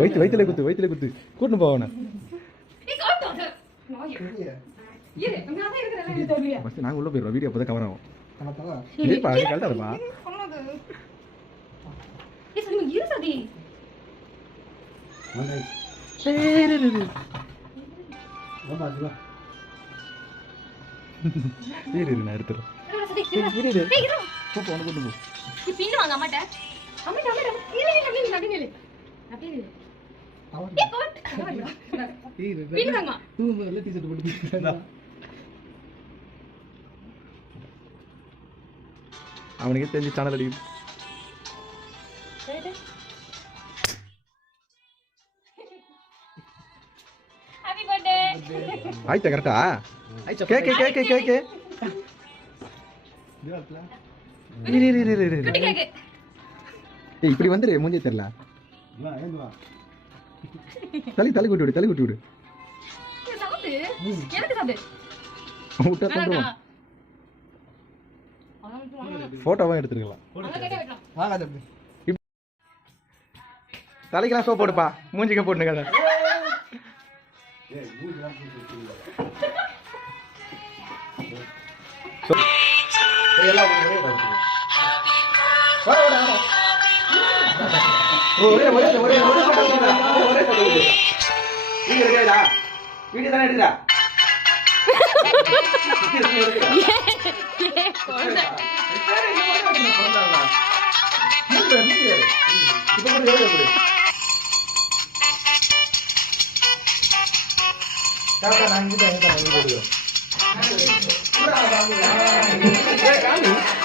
வயிற்றுல குத்து கூட்டின்னு போவன நாங்க உள்ள போயிடுறோம் வீடியோ அப்பதான் கவர் ஆகும் கரெக்டாருப்பா நான் எடுத்துறேன் அவனுக்கே தெரிஞ்சு சேனல் அடி ஆயிட்டா கரெக்டா கேக்கு இப்படி வந்துரு மூஞ்சே தெரியல தள்ளி கூட்டி விடு போட்டோவா எடுத்துருக்கலாம் தலைக்கெல்லாம் சோப் போடுப்பா மூஞ்சிக்க போட்டுங்க வீடியோ தானே எடுக்கிறா நான்